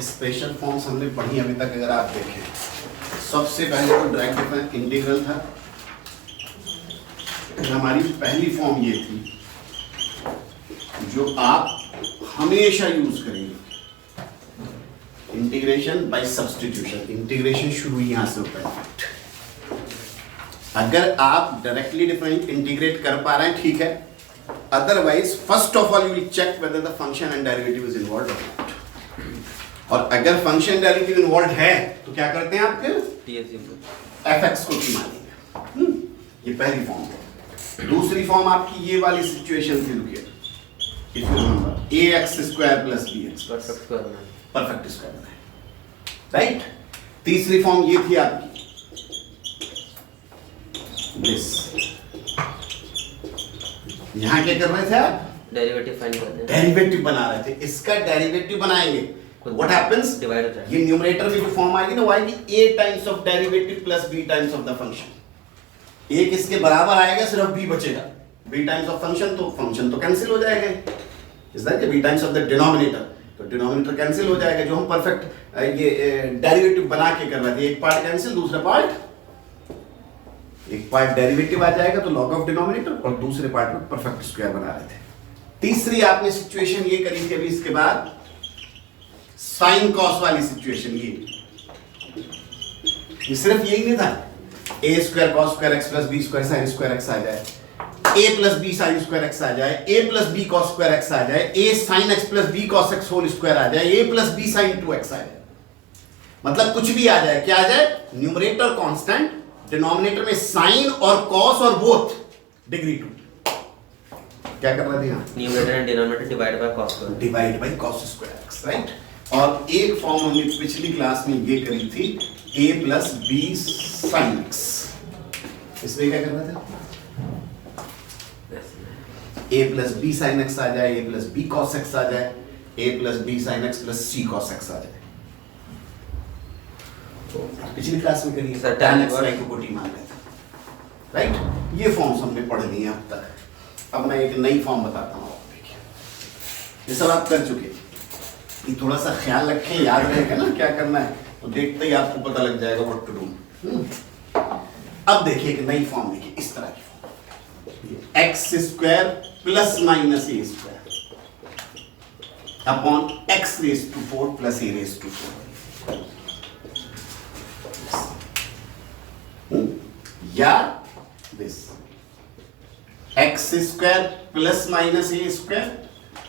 Special forms हमने पढ़ी अभी तक। अगर आप देखें सबसे पहले तो डायरेक्ट डिफरेंस इंटीग्रल था। हमारी पहली फॉर्म ये थी जो आप हमेशा यूज करेंगे, इंटीग्रेशन बाय सब्स्टिट्यूशन। इंटीग्रेशन शुरू यहां से होता है। अगर आप डायरेक्टली डिफरेंट इंटीग्रेट कर पा रहे हैं ठीक है, otherwise first of all you will check whether the function and derivative is involved और नॉट। और अगर फंक्शन डेरिवेटिव इन्वॉल्व है तो क्या करते हैं आप फिर एफ को की मानेंगे। ये पहली फॉर्म है। दूसरी फॉर्म आपकी ये वाली सिचुएशन थी, रुकिए, if you remember ax square plus bx perfect square बनाए, राइट। तीसरी फॉर्म ये थी आपकी दिस। यहां क्या कर रहे थे आप? डेरिवेटिव फाइंड कर रहे हैं, डेरिवेटिव बना रहे थे। इसका डेरिवेटिव बनाएंगे, व्हाट हैपेंस, डिवाइड हो जाएगा। ये न्यूमरेटर में जो फॉर्म आएगी ना वो आएगी a times of derivative plus b times of the function. a किसके बराबर आएगा? सिर्फ b बचेगा। b टाइम्स ऑफ फंक्शन तो कैंसिल हो जाएगा। Is that b times of the denominator, तो डिनोमिनेटर कैंसिल हो जाएगा। जो हम परफेक्ट ये डेरिवेटिव बना के कर रहे थे, एक पार्ट कैंसिल, दूसरा पार्ट, एक पार्ट डेरिवेटिव आ जाएगा तो लॉग ऑफ डिनोमिनेटर, और दूसरे पार्ट में परफेक्ट स्क्वायर बना रहे थे। तीसरी आपने सिचुएशन ये करी थी अभी इसके बाद, साइन कॉस वाली सिचुएशन। ये सिर्फ यही नहीं था, a square cos square x plus b square sine square x आ जाए, a plus b sine square x आ जाए, a plus b cos square x आ जाए, a sine x plus b cos x whole square आ जाए, a plus b sine 2x आ जाए। मतलब कुछ भी आ जाए, क्या आ जाए? न्यूमरेटर कांस्टेंट, डिनोमिनेटर में साइन और कॉस और बोथ डिग्री 2। क्या कर रहे थे यहाँ? Numerator and denominator divide by cos square, divide by cos square x, right. और एक फॉर्म हमने पिछली क्लास में ये करी थी, a plus b sine x. इसमें क्या करना था? a plus b sine x आ जाए, a plus b cos x आ जाए, a plus b sine x plus c cos x आ जाए। पिछली क्लास में करिए सर, tan x y को t मान लेते हैं, राइट। ये फॉर्म्स हमने पढ़ ली हैं अब तक। अब मैं एक नई फॉर्म बताता हूँ आपको, देखिए। ये सब आप कर चुके, ये थोड़ा सा ख्याल रखें, याद रहेगा ना क्या करना है, तो देखते ही आपको पता लग जाएगा व्हाट टू डू। अब देखिए एक नई फॉर्म, देखिए इस तरह की form, x square plus minus a square upon x raise to 4 plus a raise to 4, या this x square plus minus a square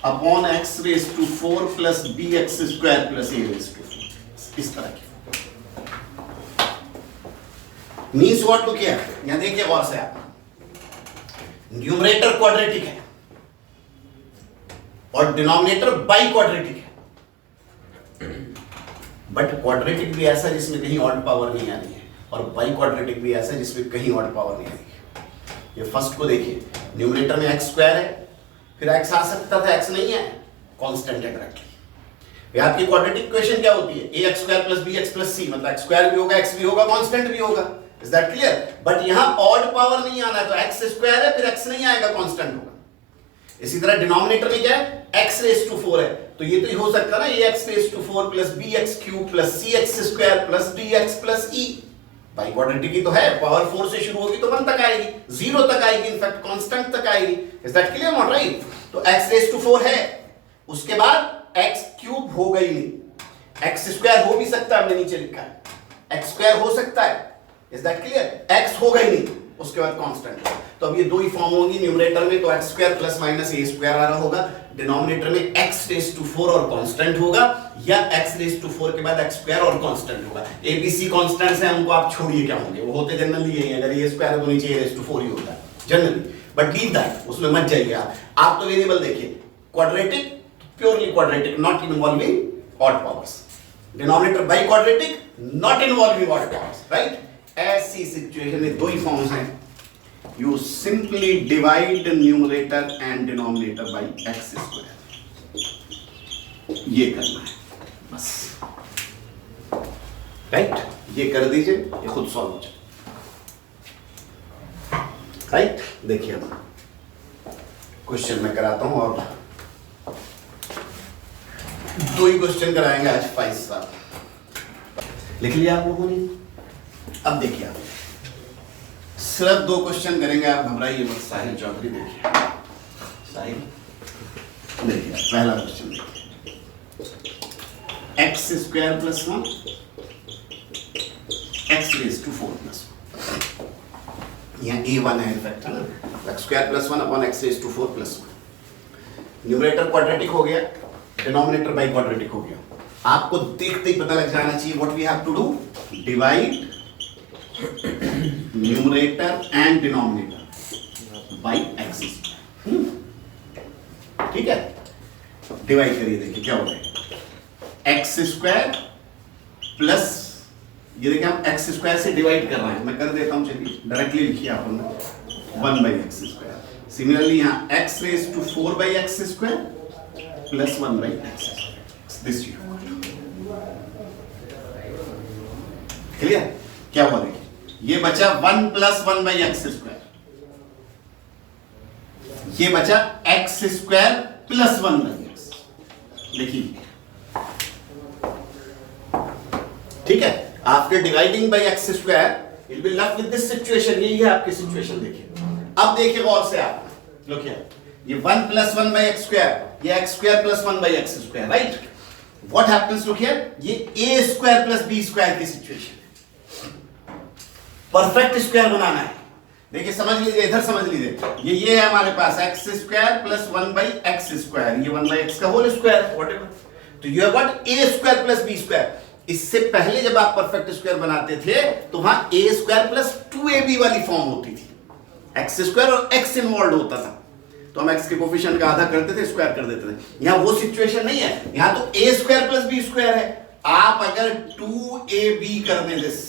upon x raise to 4 plus b x square plus a raise to 4, इस तरह की। Means what? Look here, यहां देखिए गौर से आप, numerator quadratic है और डिनोमिनेटर बाई क्वाड्रेटिक है, बट क्वाड्रेटिक भी ऐसा जिसमें कहीं ऑड पावर नहीं आ रही है, और बाई क्वाड्रेटिक भी ऐसा जिसमें कहीं ऑड पावर नहीं आ रही है। ये फर्स्ट को देखिए, न्यूमरेटर में एक्स स्क्वायर है, फिर x आ सकता था, x नहीं है, कांस्टेंट है डायरेक्टली। आपकी क्वाड्रेटिक इक्वेशन क्या होती है? ax square plus bx plus c, मतलब x स्क्वायर भी होगा, x भी होगा, कांस्टेंट भी होगा। Is that clear? बट यहां ऑड पावर नहीं आना है, तो x स्क्वायर है, फिर x नहीं आएगा, कांस्टेंट होगा। इसी तरह डिनोमिनेटर में क्या है? x रेज टू 4 है, तो ये तो ही हो सकता है ना, ax raise to 4 plus bx cube plus cx square plus dx plus e। Biquadratic ही तो है, पावर 4 से शुरू होगी तो 1 तक आएगी, 0 तक आएगी, इनफैक्ट कांस्टेंट तक आएगी। Is that clear? Not right? तो x रेज टू 4 है, उसके बाद x क्यूब होगा ही नहीं, x स्क्वायर हो भी सकता है, हमने नीचे लिखा है, x स्क्वायर हो सकता है। Is that clear? x होगा ही नहीं, उसके बाद कांस्टेंट होगा। तो अब ये दो ही फॉर्म होंगी, न्यूमरेटर में तो x square plus minus a square आ रहा होगा, डिनोमिनेटर में x रेज टू 4 और कांस्टेंट होगा, या x रेज टू 4 के बाद x स्क्वायर और कांस्टेंट होगा। ABC कांस्टेंट्स हैं, उनको आप छोड़िए क्या होंगे, वो होते जनरली यही है, अगर a स्क्वायर है तो नीचे a रेज टू 4 ही होता है जनरली, बट लीव दैट, उसमें मत जाइए आप तो वेरिएबल देखिए, quadratic, purely quadratic, not involving odd powers, denominator by quadratic, not involving odd powers, right. ऐसी सिचुएशन में दो ही फॉर्म्स हैं, you simply divide the numerator and denominator by x square, ये करना है बस, राइट। ये कर दीजिए, ये खुद सॉल्व हो जाए, राइट। देखिए अब क्वेश्चन मैं कराता हूं, और दो ही क्वेश्चन कराएंगे आज फाइव साहब, लिख लिया आप लोगों ने? अब देखिए आप सिर्फ दो क्वेश्चन करेंगे, आप घबराइए मत। साहिल चौधरी देखिए, साहिल देखिए पहला क्वेश्चन देखिए, x square plus 1 x raise to 4 plus 1, यहाँ a1 है इनफैक्ट है ना, x square plus 1 upon x raise to 4 plus 1। Numerator quadratic हो गया, डिनोमिनेटर बाई क्वाड्रेटिक हो गया। आपको देखते ही पता लग जाना चाहिए what we have to do, divide numerator and denominator by x square. ठीक है, डिवाइड करिए, देखिए क्या हो रहा है, एक्स स्क्वायर प्लस, ये देखिए हम एक्स स्क्वायर से डिवाइड कर रहे हैं, मैं कर देता हूं, चलिए डायरेक्टली लिखिए आपने 1 बाई एक्स स्क्वायर। सिमिलरली यहाँ x raise to 4 by x square plus 1 by x square, this you clear? क्या हुआ देखिए, ये बचा 1 प्लस 1 बाई एक्स स्क्वायर, ये बचा x square plus 1 by x. देखिए ठीक है, after dividing by x square will be left with this situation. यही है आपकी सिचुएशन। देखिए अब देखिए गौर से आप, लुक हियर, ये 1 प्लस 1 बाई एक्स स्क्वायर, ये x square plus 1 by x square, right? What happens, look here, ये ए स्क्वायर प्लस बी स्क्वायर की सिचुएशन, परफेक्ट स्क्वायर बनाना है। देखिए समझ लीजिए, इधर समझ लीजिए, ये है हमारे पास x square plus 1 by x square, ये 1 बाई एक्स का होल स्क्वायर व्हाटएवर, तो you have got a square plus b square. इससे पहले जब आप परफेक्ट स्क्वायर बनाते थे तो वहां ए स्क्वायर प्लस 2ab वाली फॉर्म होती थी, एक्स स्क्वायर और एक्स इन्वॉल्व होता था, तो हम एक्स के कोफिशिएंट का आधा करते थे, स्क्वायर कर देते थे। यहां वो सिचुएशन नहीं है, यहां तो ए स्क्वायर प्लस बी स्क्वायर है। आप अगर 2ab कर दें दिस,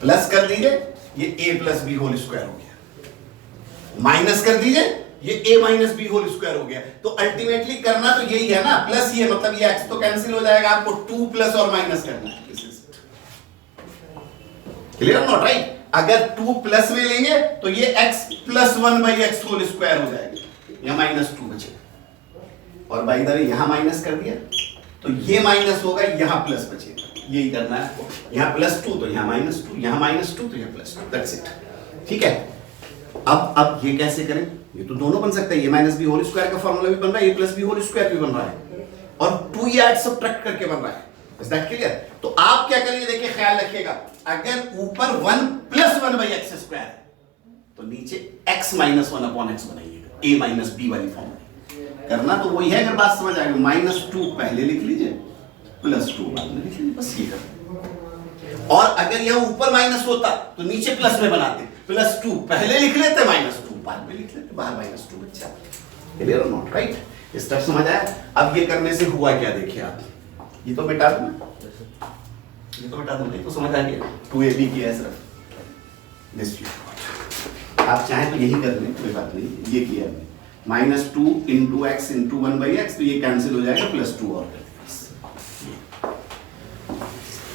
प्लस कर दीजिए, ये a plus b whole square हो गया, माइनस कर दीजिए, ये a minus b whole square हो गया। तो अल्टीमेटली करना तो यही है ना, प्लस ये मतलब ये x तो कैंसिल हो जाएगा, आपको 2 प्लस और माइनस करना है। Clear not right? अगर 2 प्लस में लेंगे तो ये x plus 1 by x whole square हो जाएगा, या माइनस 2 बचेगा, और बाई द वे यहां माइनस कर दिया तो ये माइनस होगा, यहां प्लस बचेगा। यही करना है आपको, यहां प्लस 2 तो यहां माइनस 2, यहां माइनस 2 तो यहां प्लस 2, दैट्स इट। ठीक है, अब ये कैसे करें, ये तो दोनों बन सकता है, ये माइनस बी होल स्क्वायर का फॉर्मूला भी बन रहा है, ये प्लस बी होल स्क्वायर भी बन रहा है, और 2 ये ऐड सब्ट्रैक्ट करके बन रहा है। Is that clear? तो आप क्या करिए, देखिए ख्याल रखिएगा, अगर ऊपर 1 प्लस 1 बाई एक्स स्क्वायर है तो नीचे x माइनस 1 अपॉन एक्स बनाइएगा, a माइनस बी वाली फॉर्म में। करना तो वही है, अगर बात समझ आएगी, माइनस 2 पहले लिख लीजिए, प्लस 2 बाद में लिख लीजिए, बस ये कर। और अगर यह ऊपर माइनस होता तो नीचे प्लस में बनाते, प्लस 2 पहले लिख लेते, माइनस 2 बाद में लिख लेते, बाहर माइनस 2 बच जाता। क्लियर और नॉट राइट? इस तरह समझ आया? अब ये करने से हुआ क्या, देखिए आप, ये तो मिटा दो, ये तो मिटा दो, नहीं तो समझ आ गया, 2ab की है सिर्फ दिस। आप चाहें तो यही कर लें, कोई बात नहीं, ये किया हमने, minus 2 into x into 1 by x, तो ये कैंसिल हो जाएगा, प्लस 2 और कर दिया।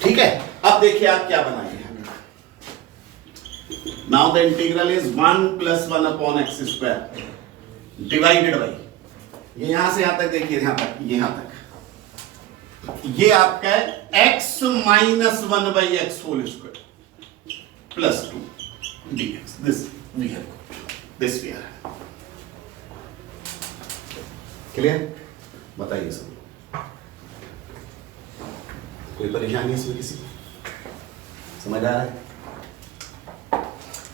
ठीक है, अब देखिए आप क्या बनाएंगे। Now the integral is 1 plus 1 upon x square divided by, ये यहां से यहां तक देखिए, यहां तक, यहां तक, ये आपका है x minus 1 by x whole square plus 2 dx, this we have this we are. Clear? बताइए सब, कोई परेशानी इसमें किसी को? समझ आ रहा है?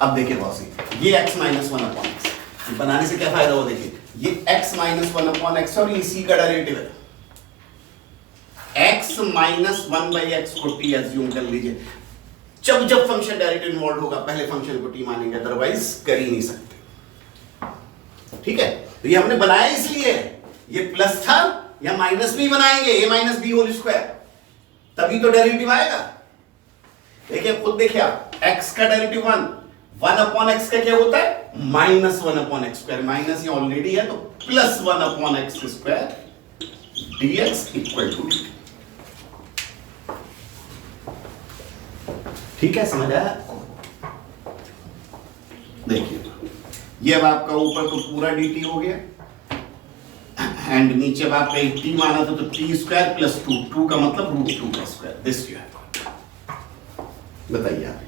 अब देखिए बॉस, ये x माइनस 1 अपॉन एक्स बनाने से क्या फायदा हो, देखिए ये x माइनस 1 अपॉन एक्स और ये c का डेरिवेटिव है, x माइनस 1 बाई एक्स को t एज्यूम कर लीजिए। जब जब फंक्शन डेरिवेटिव इन्वॉल्व होगा पहले फंक्शन को t मानेंगे, अदरवाइज कर ही नहीं सकते। ठीक है, तो ये हमने बनाया इसलिए, ये प्लस था या माइनस भी बनाएंगे, ये माइनस बी होल स्क्वायर, तभी तो डेरिवेटिव आएगा। देखिए खुद देखिए आप, x का डेरिवेटिव 1 अपॉन एक्स का क्या होता है, minus 1 upon x square, minus ये ऑलरेडी है तो plus 1 upon x square dx equal to dt। ठीक है, समझ आया? देखिए ये अब आपका ऊपर तो पूरा dt हो गया, एंड नीचे अब आपका एक टी माना था तो t square plus two, two का मतलब रूट टू का square, this you have got. बताइए आप,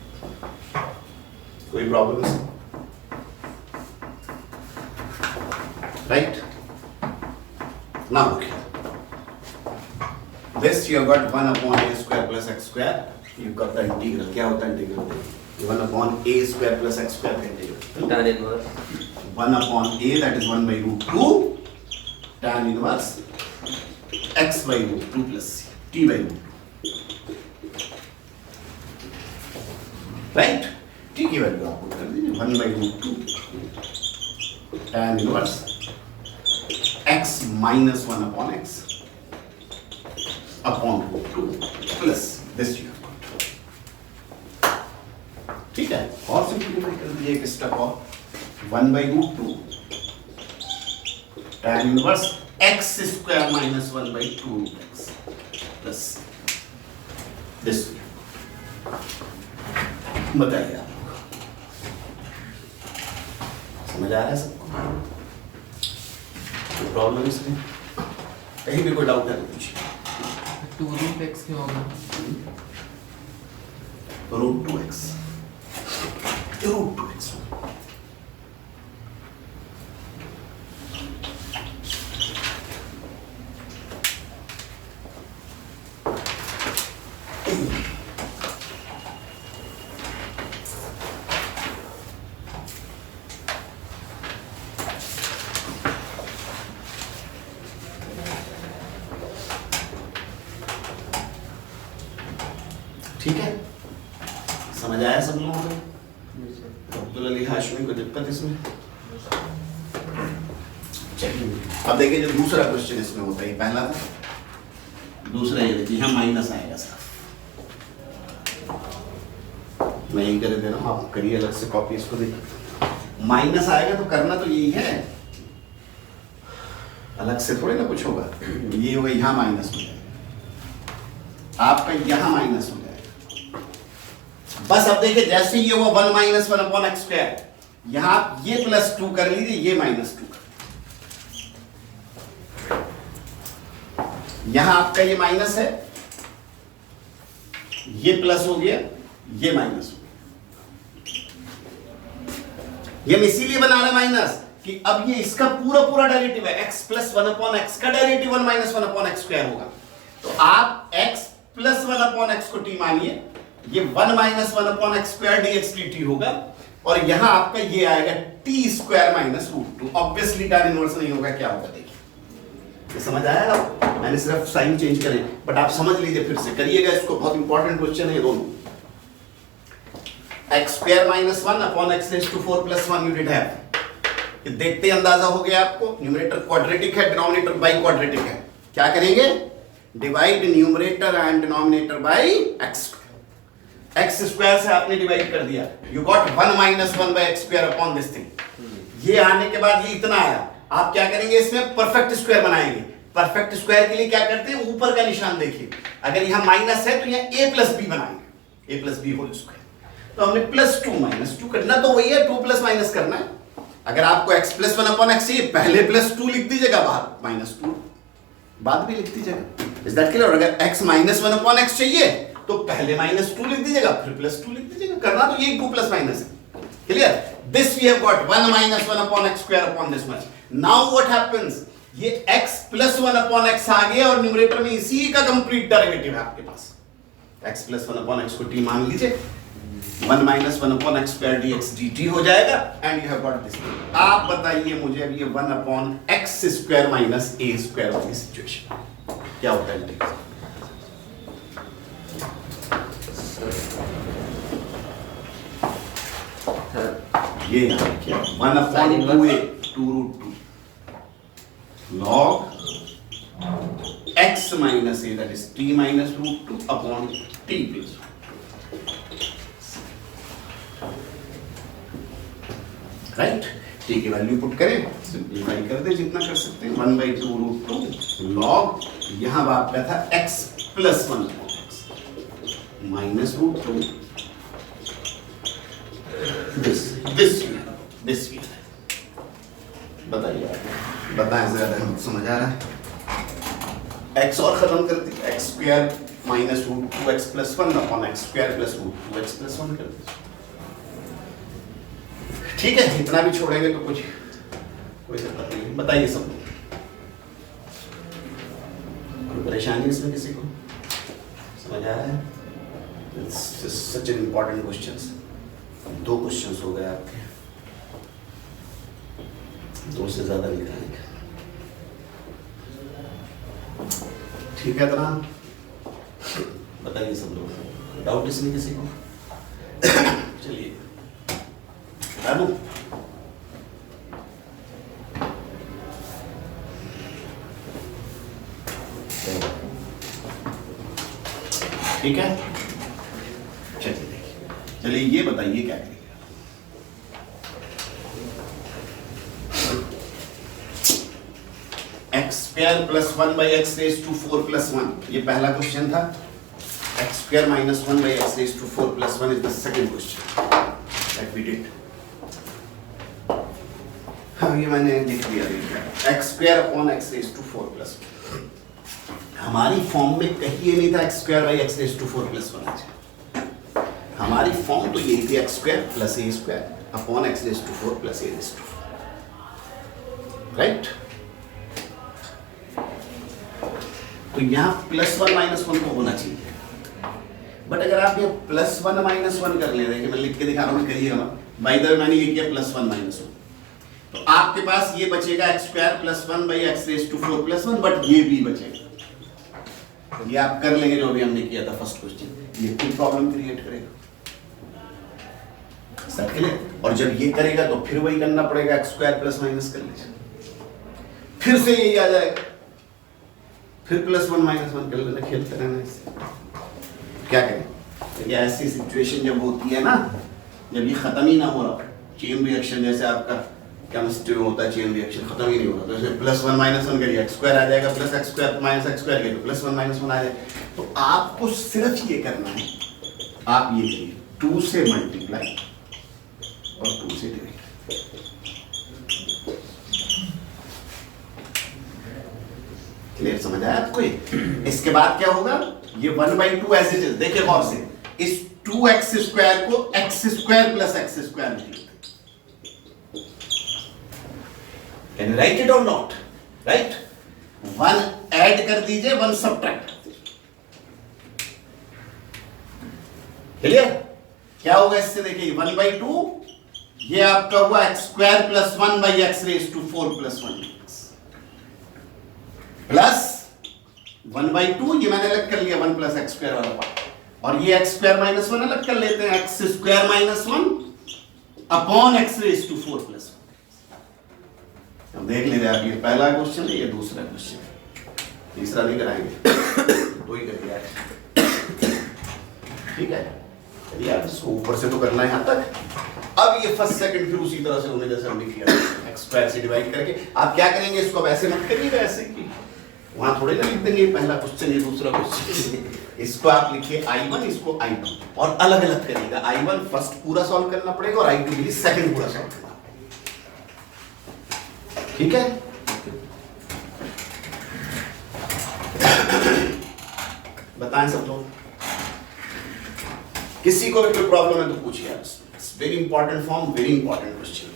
कोई प्रॉब्लम है? Right now okay, this you have got 1 upon a square plus x square, you got the integral. क्या होता है integral? 1 upon a square plus x square का integral, tan inverse 1 upon a, that is 1 by root 2 tan inverse x by root 2 plus c, t by root 2, right? t की value आप put कर दीजिए 1 by root 2 tan inverse x minus 1 upon x upon root 2 plus this you have got। ठीक है, और simplify कर दिए एक स्टेप और, 1 by root 2 tan inverse x square minus 1 by 2 root x plus this। बताइए आप लोग, समझ आ रहा है सबको? कोई प्रॉब्लम इसमें? कहीं भी कोई डाउट है तो पूछिए। 2 रूट x क्यों होगा? रूट 2x, रूट 2x ठीक है, समझ आया सब लोगों को? अब्दुल अली हाशमी, कोई दिक्कत इसमें? चलिए अब देखिए जो दूसरा क्वेश्चन इसमें होता है, पहला था, दूसरा ये देखिए यहाँ माइनस आएगा साहब, मैं यही कर दे रहा हूँ, आप करिए अलग से कॉपी, इसको देखिए माइनस आएगा तो करना तो यही है, अलग से थोड़ी ना कुछ होगा। ये होगा यहाँ माइनस हो जाएगा, आपका यहाँ माइनस हो जाएगा। बस अब देखिए जैसे ये हुआ 1 माइनस 1 अपॉन एक्स स्क्वायर, यहां आप ये प्लस 2 कर लीजिए, ये माइनस 2 कर, यहां आपका ये माइनस है, ये प्लस हो गया, ये माइनस हो गया। ये हम इसीलिए बना रहे माइनस कि अब ये इसका पूरा पूरा डेरिवेटिव है, x प्लस 1 अपॉन एक्स का derivative 1 minus 1 upon x square होगा। तो आप x प्लस 1 अपॉन एक्स को t मानिए, ये 1 minus 1 upon x square dx dt होगा, और यहां आपका ये आएगा t square minus root 2। Obviously tan inverse नहीं होगा, क्या होगा देखिए, ये समझ आया आप? मैंने सिर्फ साइन चेंज करें, बट आप समझ लीजिए, फिर से करिएगा इसको, बहुत इंपॉर्टेंट क्वेश्चन है दोनों। x square minus 1 upon x raise to 4 plus 1 you did have, देखते ही अंदाजा हो गया आपको, न्यूमरेटर क्वाड्रेटिक है, डिनोमिनेटर बाई क्वाड्रेटिक है। क्या करेंगे? Divide numerator and denominator by x square. X square से आपने डिवाइड कर दिया, you got 1 minus 1 by x square upon this thing. ये आने के बाद ये इतना आया, आप क्या करेंगे? इसमें परफेक्ट स्क्वायर बनाएंगे। परफेक्ट स्क्वायर के लिए क्या करते हैं? ऊपर का निशान देखिए, अगर यहाँ माइनस है तो यहाँ a प्लस बी बनाएंगे, a plus b whole square. तो हमने प्लस 2 माइनस 2 करना तो वही है, 2 प्लस माइनस करना है। अगर आपको x प्लस 1 अपॉन एक्स चाहिए, पहले प्लस 2 लिख दीजिएगा, बाहर माइनस 2 बाद भी लिख दीजिएगा। Is that clear? अगर x माइनस 1 अपॉन एक्स चाहिए तो पहले माइनस 2 लिख दीजिएगा, फिर प्लस 2 लिख दीजिएगा। करना तो ये 2 प्लस माइनस है। Clear? This we have got 1 minus 1 upon x square upon this much. Now what happens? ये x प्लस 1 अपॉन एक्स आ गया और न्यूमरेटर में इसी का कंप्लीट डेरिवेटिव है आपके पास। x प्लस 1 अपॉन एक्स को t मान लीजिए, 1 minus 1 upon x square dx dt हो जाएगा, and you have got this. आप बताइए मुझे अब ये 1 upon x square minus a square वाली सिचुएशन क्या होता है? ये यहाँ क्या 1 upon 2a 2 root 2 log x minus a, that is t minus root 2 upon t plus 2. Right? t की वैल्यू पुट करें, सिंपलीफाई कर दे जितना कर सकते हैं, 1 by 2 रूट 2 log, यहां आपका था x plus 1 upon x minus root 2 this बताइए आप, बताएं ज्यादा समझ आ रहा है? एक्स और खत्म कर दीजिए, x square minus root 2x plus 1 upon x square plus root 2x plus 1 कर दीजिए। ठीक है, इतना भी छोड़ेंगे तो कुछ कोई दिक्कत नहीं है। बताइए सब लोग, कोई परेशानी इसमें किसी को? समझ आ रहा है? Such an important questions. 2 questions हो गए आपके, 2 से ज्यादा नहीं कराएंगे। ठीक है तरह, बताइए सब लोग, डाउट इसमें किसी को? चलिए बता दूं? ठीक है, चलिए देखिए, चलिए ये बताइए क्या करेंगे। X square plus 1 by x raise to 4 plus 1, ये पहला क्वेश्चन था। X square minus 1 by x raise to 4 plus 1 is the second question that we did. हाँ, ये मैंने लिख दिया, x square upon x raise to 4 plus 1। हमारी form में कहीं ये नहीं था x square by x raise to 4 plus 1। हमारी फॉर्म तो यही थी x square plus a square upon x raise to 4 plus a raise to 4, right? तो यहाँ प्लस 1 माइनस 1 को होना चाहिए, बट अगर आप ये प्लस 1 माइनस 1 कर ले, देखिए मैं लिख के दिखा रहा हूँ, करिएगा। बाय द वे मैंने ये किया प्लस 1 माइनस 1, तो आपके पास ये बचेगा x square plus 1 by x raise to 4 plus 1, but ये भी बचेगा। ये आप कर लेंगे जो अभी हमने किया था फर्स्ट क्वेश्चन, ये कोई प्रॉब्लम क्रिएट करेगा, सब क्लियर? और जब ये करेगा तो फिर वही करना पड़ेगा, एक्स स्क्वायर प्लस माइनस कर लीजिए, फिर से यही आ जाएगा, फिर प्लस 1 माइनस 1 कर लेना, खेलते रहना इससे। क्या करें? ये ऐसी सिचुएशन जब होती है ना, जब ये खत्म ही ना हो रहा, चेन रिएक्शन जैसे आपका केमिस्ट्री में होता है, चेन रिएक्शन खत्म ही नहीं हो रहा, तो इसमें प्लस 1 माइनस 1 करिए, एक्स स्क्वायर आ जाएगा, plus x square minus x square करिए तो प्लस 1 माइनस 1 आ जाएगा। तो आपको सिर्फ ये करना है, आप ये करिए 2 से मल्टीप्लाई और 2 से डिवाइड। क्लियर, समझ आया आपको? इसके बाद क्या होगा, ये 1/2 एज इट इज, देखिए गौर से, इस 2x स्क्वायर को x square plus x square लिखते हैं। कैन यू राइट इट और नॉट? राइट, 1 ऐड कर दीजिए, 1 सब्ट्रैक्ट कर दीजिए। क्लियर? क्या होगा इससे, देखिए 1/2, ये आपका हुआ x square plus 1 by x raise to 4 plus 1 plus 1/2, ये मैंने अलग कर लिया 1 प्लस एक्स स्क्वायर वाला पार्ट, और ये एक्स स्क्वायर माइनस 1 अलग कर लेते हैं, x square minus 1 upon x raise to 4 plus 1। अब देख लीजिए आप, ये पहला क्वेश्चन है, ये दूसरा क्वेश्चन, तीसरा नहीं कराएंगे, 2 ही कर दिया। ठीक है, चलिए आप इसको ऊपर से तो करना है यहाँ तक। अब ये फर्स्ट सेकंड फिर उसी तरह से होने जैसे हमने किया, एक्स स्क्वायर से डिवाइड करके। आप क्या करेंगे, इसको अब ऐसे मत करिएगा, ऐसे कि वहां थोड़े ना लिख देंगे पहला क्वेश्चन ये दूसरा क्वेश्चन। इसको आप लिखिए I1, इसको I2, और अलग अलग करिएगा। I1 फर्स्ट पूरा सॉल्व करना पड़ेगा और I2 के लिए सेकंड पूरा सॉल्व करना पड़ेगा। ठीक है, बताएं सब लोग, किसी को भी कोई प्रॉब्लम है तो पूछिए आप। Very important form, very important question.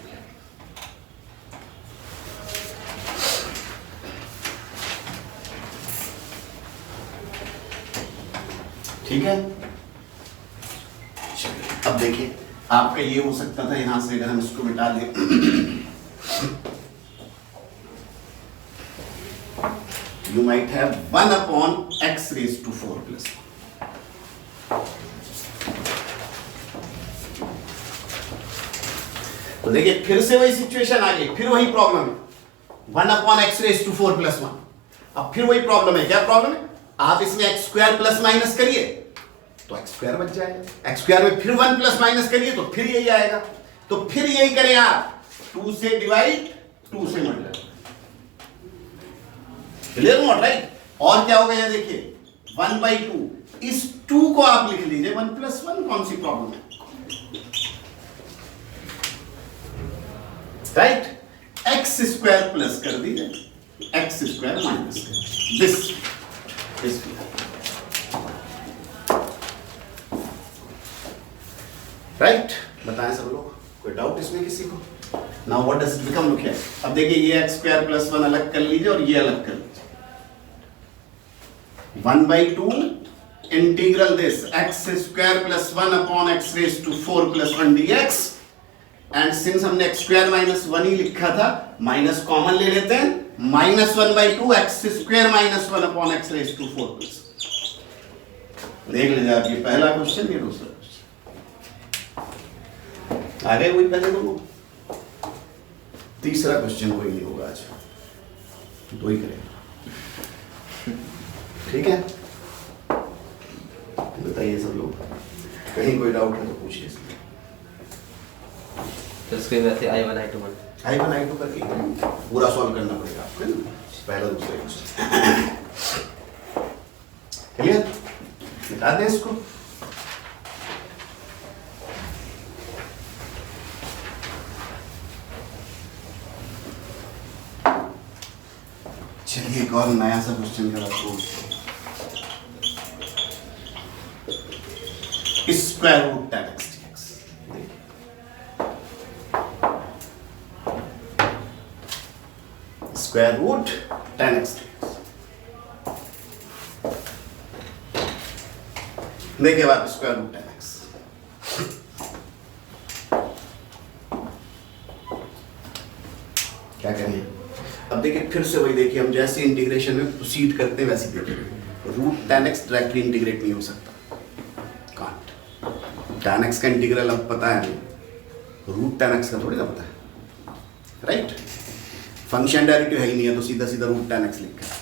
ठीक है, अब देखिए आपका ये हो सकता था, यहां से अगर हम इसको मिटा दें, you might have 1 upon x raised to 4 plus 1. तो देखिए फिर से वही सिचुएशन आ गई, फिर वही प्रॉब्लम है, 1 upon x raised to 4 plus 1। अब फिर वही प्रॉब्लम है, क्या प्रॉब्लम है, आप इसमें एक्स स्क्वायर प्लस माइनस करिए तो एक्स स्क्वायर बच जाएगा, एक्स स्क्वायर में फिर 1 प्लस माइनस करिए तो फिर यही आएगा। तो फिर यही करें आप, 2 से डिवाइड, 2 से मल्टीप्लाई। Clear not? राइट। और क्या होगा यहाँ देखिए 1/2, इस 2 को आप लिख लीजिए 1 प्लस 1, कौन सी प्रॉब्लम है, राइट? एक्स स्क्वायर प्लस कर दीजिए, एक्स स्क्वायर माइनस कर दीजिए, दिस राइट। बताएं सब लोग, कोई डाउट इसमें किसी को? Now what does it become, look here. अब देखिए ये एक्स स्क्वायर प्लस 1 अलग कर लीजिए और ये अलग कर लीजिए। 1/2 integral this x square plus 1 upon x raise to 4 plus 1 dx, and since हमने एक्स स्क्वायर माइनस 1 ही लिखा था, माइनस कॉमन ले लेते हैं, -1/2 x square minus 1 upon x raise to 4 plus. देख लीजिए आप, ये पहला क्वेश्चन, ये दूसरा क्वेश्चन। आ गए वही पहले दोनों। तीसरा क्वेश्चन कोई नहीं होगा आज, दो ही करेंगे, ठीक है? बताइए सब लोग, कहीं कोई डाउट है तो पूछिए। तो उसके वैसे I1 I2 I1 I2 करके पूरा सॉल्व करना पड़ेगा आपको, है ना? पहला दूसरा क्वेश्चन क्लियर? मिटा दें इसको। चलिए एक और नया सा क्वेश्चन का आपको, square root tan x dx। Square root tan x dx। देखिए बात, स्क्वायर रूट tan x, क्या करें? अब देखिए फिर से वही देखिए, हम जैसे इंटीग्रेशन में प्रोसीड करते हैं वैसे देखिए, root tan x directly integrate नहीं हो सकता, कांट। tan x का इंटीग्रल अब पता है नहीं, रूट tan x का थोड़ी ना पता है, राइट? फंक्शन डेरिवेटिव है ही नहीं है, तो सीधा सीधा रूट tan x लिखा है।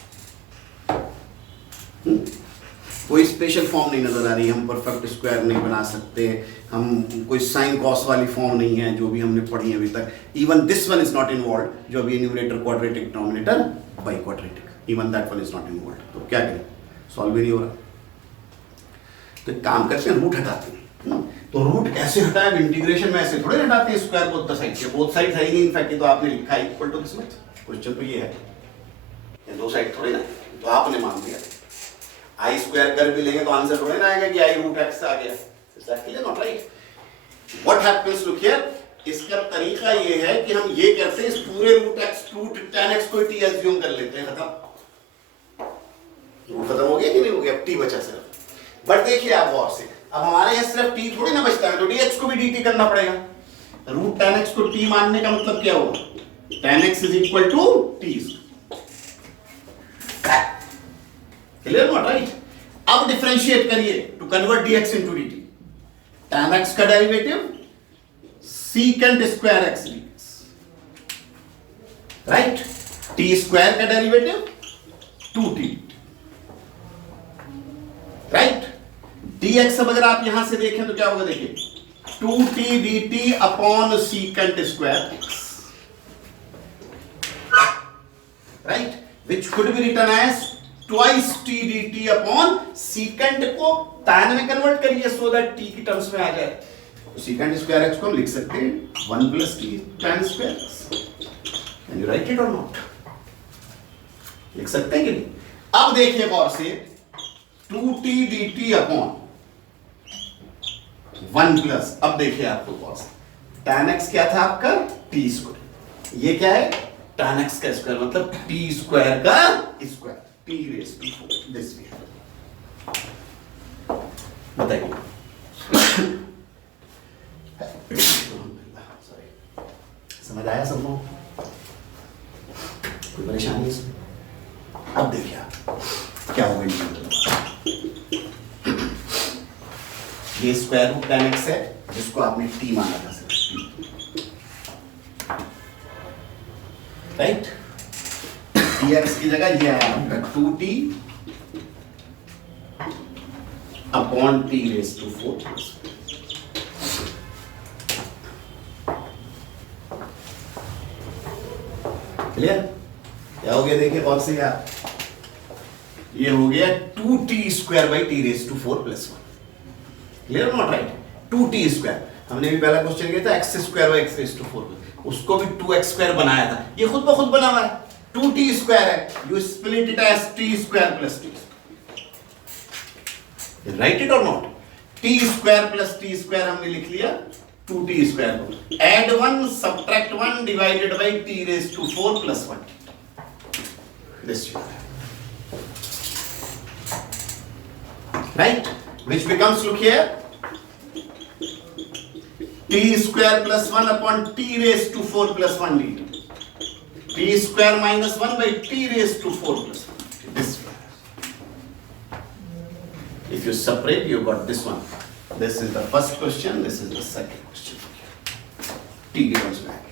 कोई स्पेशल फॉर्म नहीं नजर आ रही, हम परफेक्ट स्क्वायर नहीं बना सकते, हम कोई साइन कॉस वाली फॉर्म नहीं है जो भी हमने पढ़ी है अभी तक। Even this one is not involve, जो अभी numerator quadratic denominator by quadratic, even that one is not involve. तो क्या करें, सॉल्व ही नहीं हो रहा। तो एक काम करते हैं, रूट हटाते हैं। तो रूट कैसे हटाए? इंटीग्रेशन में ऐसे थोड़े हटाते हैं स्क्वायर बोथ द साइड से, बोथ साइड है ही नहीं, इनफैक्ट तो आपने लिखा है equal to this much. Question तो ये है, ये दो साइड थोड़ी ना, तो आपने मान दिया। आई स्क्वायर कर भी लेंगे तो आंसर थोड़े ना आएगा कि आई रूट एक्स आ गया, actually not right. What happens, look here, इसका तरीका ये है कि हम ये करते हैं, इस पूरे root x root tan x को टी एज्यूम कर लेते हैं, खत्म। रूट खत्म हो गया कि नहीं हो गया, टी बचा सिर्फ। बट देखिए आप गौर से, अब हमारे यहाँ सिर्फ टी थोड़ी ना बचता है, तो dx को भी dt करना पड़ेगा। रूट tan x को t मानने का मतलब क्या होगा? tan x is equal to t। Clear not right? अब डिफरेंशिएट करिए to convert dx into dt। tan x का derivative secant square x dx, right? t square का डेरिवेटिव 2t, राइट? dx अब अगर आप यहां से देखें तो क्या होगा, देखिए 2t dt upon secant square x, right? which could be written as twice t dt upon secant को tan में कन्वर्ट करिए सो दैट t की टर्म्स में आ जाए। तो secant स्क्वायर x को हम लिख सकते हैं 1 plus t tan square x। Can you right it और नॉट? लिख सकते हैं कि नहीं? अब देखिए गौर से, 2t dt अपॉन 1 प्लस, अब देखिए आपको गौर से, tan x क्या था आपका? t square. ये क्या है? tan x का स्क्वायर, मतलब t स्क्वायर का square, t raise to 4 this way. बताइए समझ आया सब लोग? कोई परेशानी इसमें? अब देखिए आप क्या होगा, ये स्क्वायर रूट tan x है जिसको आपने t माना था सिर्फ, राइट? dx की जगह ये आया आपका 2t upon t raise to 4। Clear? क्या हो गया देखिए और से यार, ये हो गया 2t square by t raise to 4 plus 1। Clear not right? 2t square, हमने भी पहला क्वेश्चन किया था x square by x raise to 4, उसको भी 2x² बनाया था, ये खुद ब खुद बना हुआ है 2t² है, you split it as t² plus t, right it और नॉट? t² प्लस t² हमने लिख लिया 2t², एड 1 सब्ट्रैक्ट 1 डिवाइडेड बाई t⁴ plus 1, this you have, right, which becomes, look here, t² plus 1 upon t⁴ plus 1 dt, t² minus 1 by t⁴ plus 1, this you have. If you separate, you got this one. This is the first question, this is the second question. t comes back.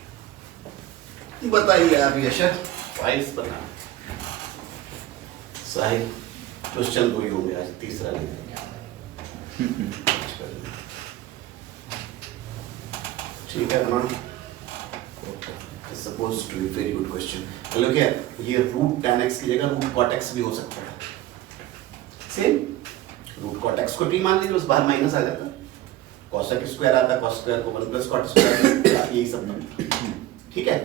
बताइए आप यशर, files बना Sahib, question 2 ही होंगे आज, तीसरा नहीं है। ठीक है ना? Supposed to be very good question. Look here, ये रूट tan x की जगह रूट cot x भी हो सकता है। सेम रूट cot x को t मान लीजिए, उस बाहर माइनस आ जाता, cos² आता, cos² को 1 प्लस cot², यही सब बनता, ठीक है?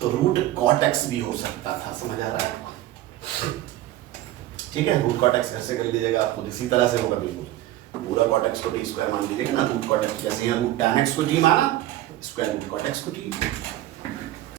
तो रूट cot x भी हो सकता था, समझ आ रहा है आपको? ठीक है, रूट cot x घर से कर लीजिएगा, आप खुद इसी तरह से होगा बिल्कुल, पूरा cot x को t² मान लीजिएगा ना, रूट cot x, जैसे यहाँ रूट tan x को t माना, स्क्वायर रूट cot x को t,